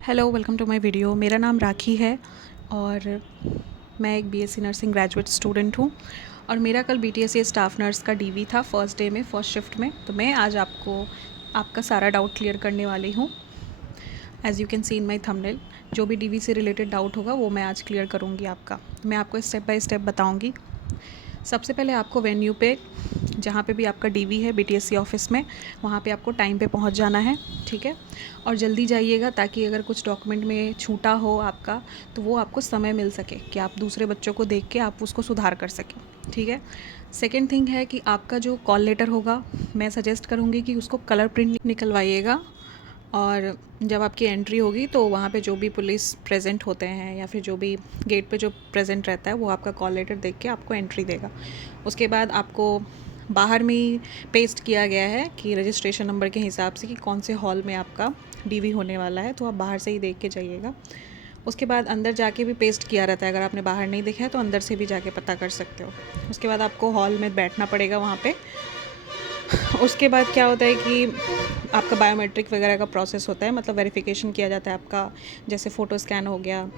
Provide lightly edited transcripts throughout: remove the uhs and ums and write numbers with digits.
Hello, welcome to my video. मेरा नाम राखी है और मैं एक बीएससी नर्सिंग ग्रेजुएट स्टूडेंट हूँ और मेरा कल बीटीएससी स्टाफ नर्स का डीवी था फर्स्ट डे में, फर्स्ट शिफ्ट में। तो मैं आज आपका सारा डाउट क्लियर करने वाली हूँ। As you can see in my thumbnail, जो भी डीवी से रिलेटेड डाउट होगा वो मैं आज क्लियर करूँगी आपका। मैं आपको स्टेप बाय स्टेप बताऊँगी। सबसे पहले आपको वेन्यू पे, जहाँ पे भी आपका डीवी है बीटीएससी ऑफिस में, वहाँ पे आपको टाइम पे पहुँच जाना है, ठीक है। और जल्दी जाइएगा ताकि अगर कुछ डॉक्यूमेंट में छूटा हो आपका तो वो आपको समय मिल सके कि आप दूसरे बच्चों को देख के आप उसको सुधार कर सकें, ठीक है। सेकेंड थिंग है कि आपका जो कॉल लेटर होगा, मैं सजेस्ट करूँगी कि उसको कलर प्रिंट निकलवाइएगा। और जब आपकी एंट्री होगी तो वहाँ पे जो भी पुलिस प्रेजेंट होते हैं या फिर जो भी गेट पे जो प्रेजेंट रहता है वो आपका कॉल लेटर देख के आपको एंट्री देगा। उसके बाद आपको बाहर में ही पेस्ट किया गया है कि रजिस्ट्रेशन नंबर के हिसाब से कि कौन से हॉल में आपका डीवी होने वाला है, तो आप बाहर से ही देख के जाइएगा। उसके बाद अंदर जाके भी पेस्ट किया रहता है, अगर आपने बाहर नहीं देखा है तो अंदर से भी जाके पता कर सकते हो। उसके बाद आपको हॉल में बैठना पड़ेगा वहाँ पे। उसके बाद क्या होता है कि आपका बायोमेट्रिक वगैरह का प्रोसेस होता है, मतलब वेरिफिकेशन किया जाता है आपका, जैसे फ़ोटो स्कैन हो गया,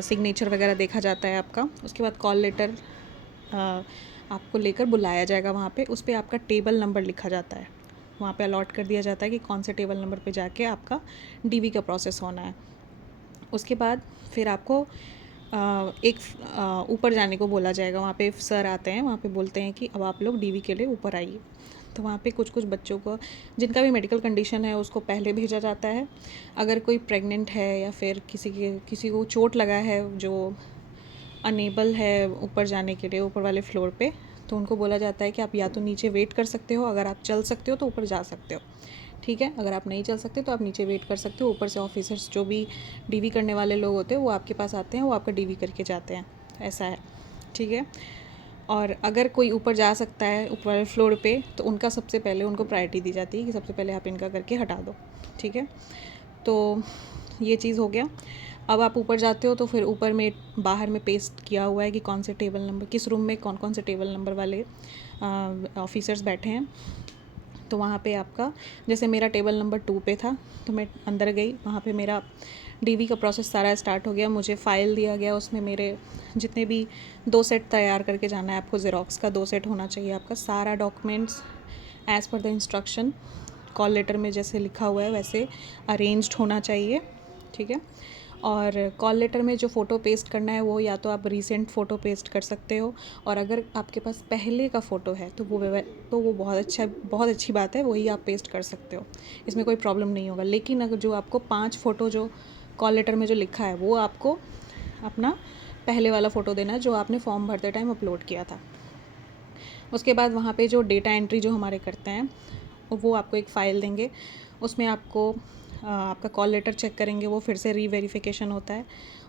सिग्नेचर वगैरह देखा जाता है आपका। उसके बाद कॉल लेटर आपको लेकर बुलाया जाएगा वहाँ पे। उस पर आपका टेबल नंबर लिखा जाता है, वहाँ पे अलॉट कर दिया जाता है कि कौन से टेबल नंबर पे जाके आपका डीवी का प्रोसेस होना है। उसके बाद फिर आपको एक ऊपर जाने को बोला जाएगा। वहाँ पे सर आते हैं, वहाँ पे बोलते हैं कि अब आप लोग डीवी के लिए ऊपर आइए। तो वहाँ पे कुछ कुछ बच्चों को, जिनका भी मेडिकल कंडीशन है, उसको पहले भेजा जाता है। अगर कोई प्रेग्नेंट है या फिर किसी को चोट लगा है जो अनेबल है ऊपर जाने के लिए, ऊपर वाले फ्लोर पे, तो उनको बोला जाता है कि आप या तो नीचे वेट कर सकते हो, अगर आप चल सकते हो तो ऊपर जा सकते हो, ठीक है। अगर आप नहीं चल सकते तो आप नीचे वेट कर सकते हो। ऊपर से ऑफिसर्स जो भी डीवी करने वाले लोग होते हैं वो आपके पास आते हैं, वो आपका डीवी करके जाते हैं, ऐसा है, ठीक है। और अगर कोई ऊपर जा सकता है ऊपर वाले फ्लोर पे तो उनका सबसे पहले उनको प्रायोरिटी दी जाती है कि सबसे पहले आप इनका करके हटा दो, ठीक है। तो ये चीज़ हो गया। अब आप ऊपर जाते हो तो फिर ऊपर में बाहर में पेस्ट किया हुआ है कि कौन से टेबल नंबर, किस रूम में कौन कौन से टेबल नंबर वाले ऑफिसर्स बैठे हैं। तो वहाँ पे आपका, जैसे मेरा टेबल नंबर 2 पे था तो मैं अंदर गई, वहाँ पे मेरा डीवी का प्रोसेस सारा स्टार्ट हो गया। मुझे फ़ाइल दिया गया, उसमें मेरे जितने भी 2 सेट तैयार करके जाना है आपको। ज़ेरॉक्स का 2 सेट होना चाहिए आपका, सारा documents as per the instruction call letter में जैसे लिखा हुआ है वैसे अरेंज्ड होना चाहिए, ठीक है। और कॉल लेटर में जो फ़ोटो पेस्ट करना है वो या तो आप रीसेंट फ़ोटो पेस्ट कर सकते हो, और अगर आपके पास पहले का फ़ोटो है तो वो बहुत अच्छी बात है, वही आप पेस्ट कर सकते हो, इसमें कोई प्रॉब्लम नहीं होगा। लेकिन अगर जो आपको 5 फ़ोटो जो कॉल लेटर में जो लिखा है वो आपको अपना पहले वाला फ़ोटो देना है जो आपने फॉर्म भरते टाइम अपलोड किया था। उसके बाद वहाँ पे जो डेटा एंट्री जो हमारे करते हैं वो आपको एक फ़ाइल देंगे, उसमें आपको आपका कॉल लेटर चेक करेंगे, वो फिर से रीवेरिफिकेशन होता है।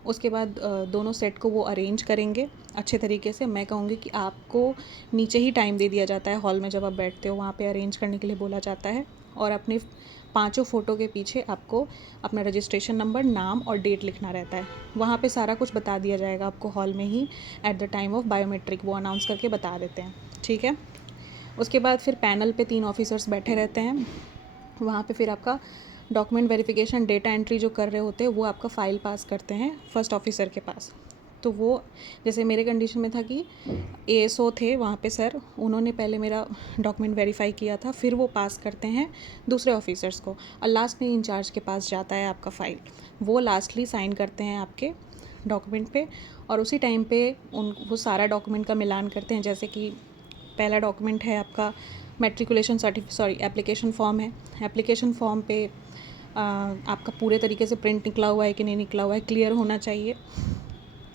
उसके बाद दोनों सेट को वो अरेंज करेंगे अच्छे तरीके से। मैं कहूँगी कि आपको नीचे ही टाइम दे दिया जाता है, हॉल में जब आप बैठते हो वहाँ पे अरेंज करने के लिए बोला जाता है। और अपने 5 फ़ोटो के पीछे आपको अपना रजिस्ट्रेशन नंबर, नाम और डेट लिखना रहता है। वहाँ पे सारा कुछ बता दिया जाएगा आपको हॉल में ही, at the time of biometric वो अनाउंस करके बता देते हैं, ठीक है। उसके बाद फिर पैनल पे 3 ऑफिसर्स बैठे रहते हैं, वहाँ पे फिर आपका डॉक्यूमेंट वेरिफिकेशन, डेटा एंट्री जो कर रहे होते हैं वो आपका फ़ाइल पास करते हैं फर्स्ट ऑफिसर के पास। तो वो, जैसे मेरे कंडीशन में था कि एएसओ थे वहाँ पे सर, उन्होंने पहले मेरा डॉक्यूमेंट वेरीफाई किया था, फिर वो पास करते हैं दूसरे ऑफिसर्स को, और लास्ट में इंचार्ज के पास जाता है आपका फ़ाइल। वो लास्टली साइन करते हैं आपके डॉक्यूमेंट पे, और उसी टाइम पे वो सारा डॉक्यूमेंट का मिलान करते हैं। जैसे कि पहला डॉक्यूमेंट है आपका एप्लीकेशन फ़ॉर्म है। एप्लीकेशन फ़ॉर्म पे आपका पूरे तरीके से प्रिंट निकला हुआ है कि नहीं निकला हुआ है, क्लियर होना चाहिए।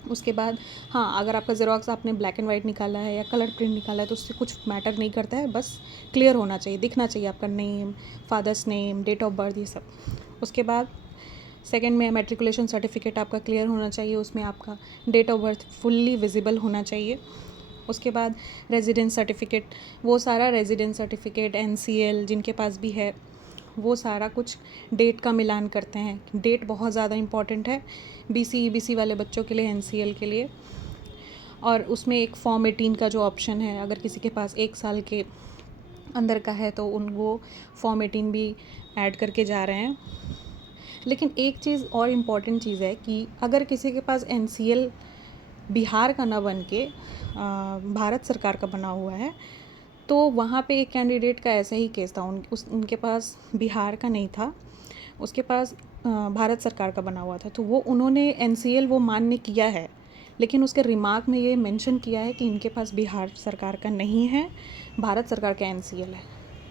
उसके बाद हाँ, अगर आपका ज़ेरॉक्स आपने ब्लैक एंड वाइट निकाला है या कलर प्रिंट निकाला है तो उससे कुछ मैटर नहीं करता है, बस क्लियर होना चाहिए, दिखना चाहिए आपका name, father's name, date of birth, ये सब। उसके बाद सेकंड में मैट्रिकुलेशन सर्टिफिकेट आपका क्लियर होना चाहिए, उसमें आपका date of birth fully visible होना चाहिए। उसके बाद रेजिडेंस सर्टिफिकेट, वो सारा रेजिडेंस सर्टिफिकेट, एनसीएल जिनके पास भी है, वो सारा कुछ डेट का मिलान करते हैं। डेट बहुत ज़्यादा इम्पॉर्टेंट है बीसी ईबीसी वाले बच्चों के लिए, एनसीएल के लिए। और उसमें एक फॉर्म 18 का जो ऑप्शन है, अगर किसी के पास 1 साल के अंदर का है तो वो फॉर्म 18 भी ऐड करके जा रहे हैं। लेकिन एक चीज़ और इम्पॉर्टेंट चीज़ है कि अगर किसी के पास एनसीएल बिहार का ना बन के भारत सरकार का बना हुआ है, तो वहाँ पे एक कैंडिडेट का ऐसा ही केस था। उनके पास बिहार का नहीं था, उसके पास भारत सरकार का बना हुआ था। तो वो उन्होंने एनसीएल वो मान्य किया है, लेकिन उसके रिमार्क में ये मेंशन किया है कि इनके पास बिहार सरकार का नहीं है, भारत सरकार का एनसीएल है।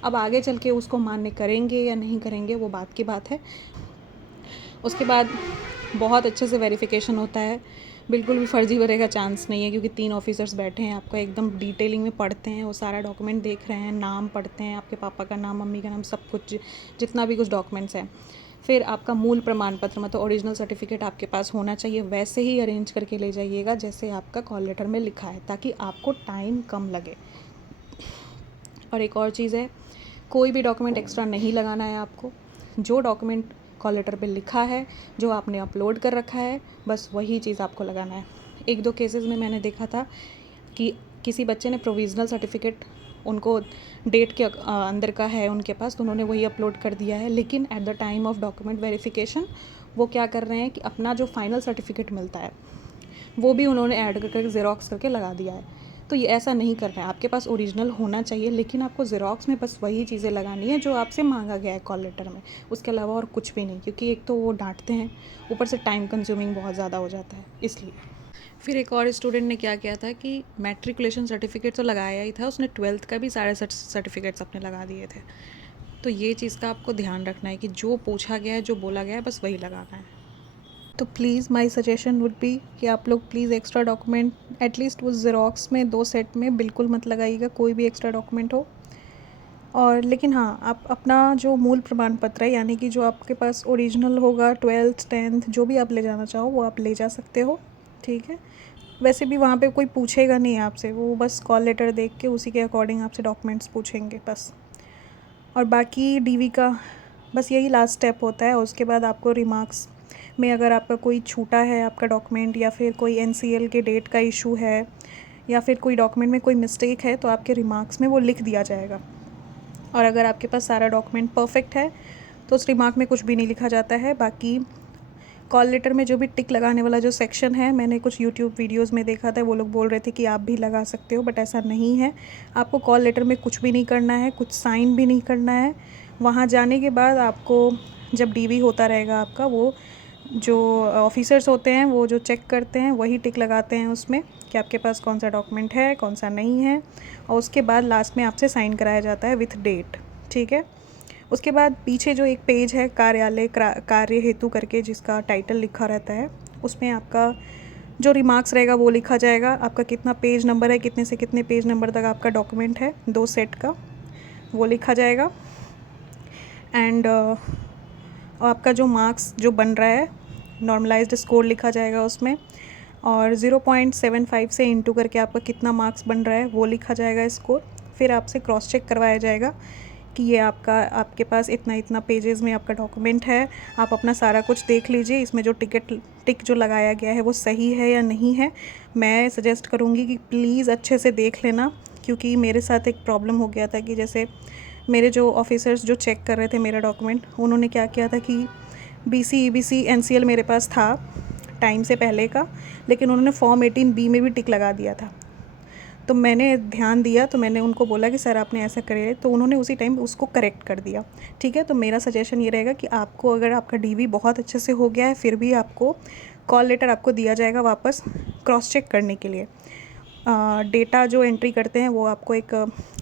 अब आगे चल के उसको मान्य करेंगे या नहीं करेंगे वो बात की बात है। उसके बाद बहुत अच्छे से वेरिफिकेशन होता है, बिल्कुल भी फर्जी भरे का चांस नहीं है, क्योंकि 3 ऑफिसर्स बैठे हैं, आपका एकदम डिटेलिंग में पढ़ते हैं, वो सारा डॉक्यूमेंट देख रहे हैं, नाम पढ़ते हैं, आपके पापा का नाम, मम्मी का नाम, सब कुछ जितना भी कुछ डॉक्यूमेंट्स हैं। फिर आपका मूल प्रमाण पत्र मतलब ओरिजिनल सर्टिफिकेट आपके पास होना चाहिए, वैसे ही अरेंज करके ले जाइएगा जैसे आपका कॉल लेटर में लिखा है, ताकि आपको टाइम कम लगे। और एक और चीज़ है, कोई भी डॉक्यूमेंट एक्स्ट्रा नहीं लगाना है आपको। जो डॉक्यूमेंट कॉल लेटर पे लिखा है, जो आपने अपलोड कर रखा है, बस वही चीज़ आपको लगाना है। 1-2 केसेस में मैंने देखा था कि किसी बच्चे ने प्रोविज़नल सर्टिफिकेट, उनको डेट के अंदर का है उनके पास, तो उन्होंने वही अपलोड कर दिया है, लेकिन eight the time of document verification वो क्या कर रहे हैं कि अपना जो फाइनल सर्टिफिकेट मिलता है वो भी उन्होंने ऐड करके ज़ेरॉक्स करके लगा दिया है। तो ये ऐसा नहीं करना है, आपके पास ओरिजिनल होना चाहिए, लेकिन आपको ज़ेरॉक्स में बस वही चीज़ें लगानी है जो आपसे मांगा गया है कॉल लेटर में, उसके अलावा और कुछ भी नहीं, क्योंकि एक तो वो डांटते हैं, ऊपर से टाइम कंज्यूमिंग बहुत ज़्यादा हो जाता है इसलिए। फिर एक और स्टूडेंट ने क्या किया था कि मैट्रिकुलेशन सर्टिफिकेट तो लगाया ही था, उसने 12th का भी सारे सर्टिफिकेट्स अपने लगा दिए थे। तो ये चीज़ का आपको ध्यान रखना है कि जो पूछा गया है, जो बोला गया है, बस वही लगाना है। तो please my suggestion would be कि आप लोग प्लीज़ एक्स्ट्रा डॉक्यूमेंट एटलीस्ट उस ज़ेरॉक्स में 2 सेट में बिल्कुल मत लगाइएगा, कोई भी एक्स्ट्रा डॉक्यूमेंट हो। और लेकिन हाँ, आप अपना जो मूल प्रमाण पत्र है, यानी कि जो आपके पास ओरिजिनल होगा 12th 10th जो भी आप ले जाना चाहो वो आप ले जा सकते हो, ठीक है। वैसे भी वहाँ पे कोई पूछेगा नहीं आपसे, वो बस कॉल लेटर देख के उसी के अकॉर्डिंग आपसे डॉक्यूमेंट्स पूछेंगे बस। और बाकी डीवी का बस यही लास्ट स्टेप होता है। उसके बाद आपको रिमार्क्स में अगर आपका कोई छूटा है आपका डॉक्यूमेंट, या फिर कोई एनसीएल के डेट का इशू है, या फिर कोई डॉक्यूमेंट में कोई मिस्टेक है, तो आपके रिमार्क्स में वो लिख दिया जाएगा। और अगर आपके पास सारा डॉक्यूमेंट परफेक्ट है तो उस रिमार्क में कुछ भी नहीं लिखा जाता है। बाकी कॉल लेटर में जो भी टिक लगाने वाला जो सेक्शन है, मैंने कुछ यूट्यूब वीडियोस में देखा था, वो लोग बोल रहे थे कि आप भी लगा सकते हो, बट ऐसा नहीं है। आपको कॉल लेटर में कुछ भी नहीं करना है, कुछ साइन भी नहीं करना है। वहाँ जाने के बाद आपको जब डीवी होता रहेगा आपका, वो जो ऑफिसर्स होते हैं वो जो चेक करते हैं वही टिक लगाते हैं उसमें कि आपके पास कौन सा डॉक्यूमेंट है, कौन सा नहीं है। और उसके बाद लास्ट में आपसे साइन कराया जाता है विथ डेट, ठीक है। उसके बाद पीछे जो एक पेज है कार्यालय कार्य हेतु करके, जिसका टाइटल लिखा रहता है, उसमें आपका जो रिमार्क्स रहेगा वो लिखा जाएगा। आपका कितना पेज नंबर है, कितने से कितने पेज नंबर तक आपका डॉक्यूमेंट है 2 सेट का, वो लिखा जाएगा। एंड आपका जो मार्क्स जो बन रहा है, नॉर्मलाइज्ड स्कोर लिखा जाएगा उसमें, और 0.75 से इंटू करके आपका कितना मार्क्स बन रहा है वो लिखा जाएगा स्कोर। फिर आपसे क्रॉस चेक करवाया जाएगा कि ये आपके पास इतना इतना पेजेस में आपका डॉक्यूमेंट है, आप अपना सारा कुछ देख लीजिए, इसमें जो टिक जो लगाया गया है वो सही है या नहीं है। मैं सजेस्ट करूँगी कि प्लीज़ अच्छे से देख लेना, क्योंकि मेरे साथ एक प्रॉब्लम हो गया था कि जैसे मेरे जो ऑफिसर्स जो चेक कर रहे थे मेरा डॉक्यूमेंट, उन्होंने क्या किया था कि बीसी ईबीसी एनसीएल मेरे पास था टाइम से पहले का, लेकिन उन्होंने फॉर्म 18B में भी टिक लगा दिया था। तो मैंने ध्यान दिया, तो मैंने उनको बोला कि सर आपने ऐसा करे, तो उन्होंने उसी टाइम उसको करेक्ट कर दिया, ठीक है। तो मेरा सजेशन ये रहेगा कि आपको अगर आपका डीवी बहुत अच्छे से हो गया है, फिर भी आपको कॉल लेटर आपको दिया जाएगा वापस क्रॉस चेक करने के लिए। डेटा जो एंट्री करते हैं वो आपको एक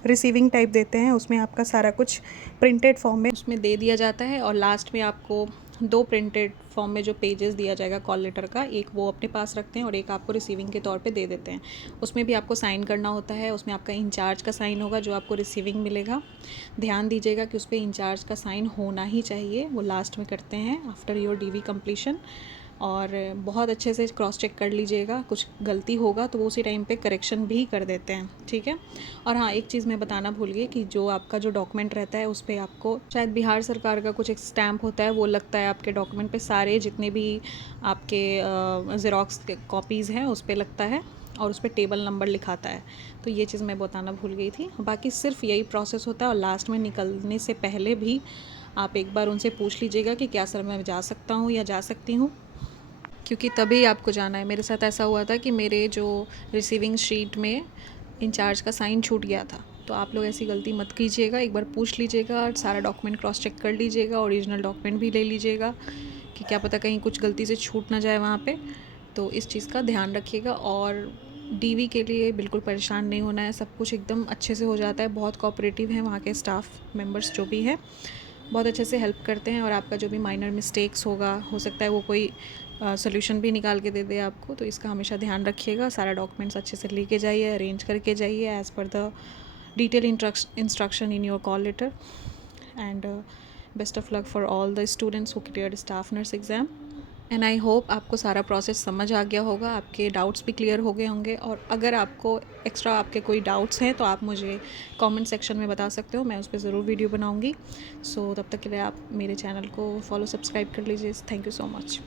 रिसीविंग टाइप देते हैं, उसमें आपका सारा कुछ प्रिंटेड फॉर्म में उसमें दे दिया जाता है, और लास्ट में आपको 2 प्रिंटेड फॉर्म में जो पेजेस दिया जाएगा कॉल लेटर का, एक वो अपने पास रखते हैं और एक आपको रिसीविंग के तौर पे दे देते हैं। उसमें भी आपको साइन करना होता है, उसमें आपका इंचार्ज का साइन होगा जो आपको रिसीविंग मिलेगा। ध्यान दीजिएगा कि उस पर इंचार्ज का साइन होना ही चाहिए, वो लास्ट में करते हैं आफ्टर योर डीवी कंप्लीशन। और बहुत अच्छे से क्रॉस चेक कर लीजिएगा, कुछ गलती होगा तो वो उसी टाइम पे करेक्शन भी कर देते हैं, ठीक है। और हाँ, एक चीज़ मैं बताना भूल गई कि जो आपका जो डॉक्यूमेंट रहता है उस पर आपको शायद बिहार सरकार का कुछ एक स्टैम्प होता है, वो लगता है आपके डॉक्यूमेंट पे, सारे जितने भी आपके ज़ेरॉक्स कॉपीज़ हैं उस पर लगता है, और उस पर टेबल नंबर लिखाता है। तो ये चीज़ मैं बताना भूल गई थी। बाकी सिर्फ यही प्रोसेस होता है, और लास्ट में निकलने से पहले भी आप एक बार उनसे पूछ लीजिएगा कि क्या सर मैं जा सकता हूँ या जा सकती हूँ, क्योंकि तभी आपको जाना है। मेरे साथ ऐसा हुआ था कि मेरे जो रिसीविंग शीट में इंचार्ज का साइन छूट गया था। तो आप लोग ऐसी गलती मत कीजिएगा, एक बार पूछ लीजिएगा, सारा डॉक्यूमेंट क्रॉस चेक कर लीजिएगा, ओरिजिनल डॉक्यूमेंट भी ले लीजिएगा कि क्या पता कहीं कुछ गलती से छूट ना जाए वहाँ पे। तो इस चीज़ का ध्यान रखिएगा। और डीवी के लिए बिल्कुल परेशान नहीं होना है, सब कुछ एकदम अच्छे से हो जाता है। बहुत कोऑपरेटिव हैं वहाँ के स्टाफ मेंबर्स जो भी हैं, बहुत अच्छे से हेल्प करते हैं। और आपका जो भी माइनर मिस्टेक्स होगा, हो सकता है वो कोई सोल्यूशन भी निकाल के दे दे आपको, तो इसका हमेशा ध्यान रखिएगा। सारा डॉक्यूमेंट्स अच्छे से लेके जाइए, अरेंज करके जाइए as per the detail instruction in your call letter. And best of luck for all the students who cleared staff nurse exam. And I hope आपको सारा प्रोसेस समझ आ गया होगा, आपके डाउट्स भी क्लियर हो गए होंगे। और अगर आपको एक्स्ट्रा आपके कोई डाउट्स हैं तो आप मुझे कमेंट सेक्शन में बता सकते हो, मैं उस पर ज़रूर वीडियो बनाऊंगी। सो तब तक के लिए आप मेरे चैनल को फॉलो सब्सक्राइब कर लीजिए। Thank you so much.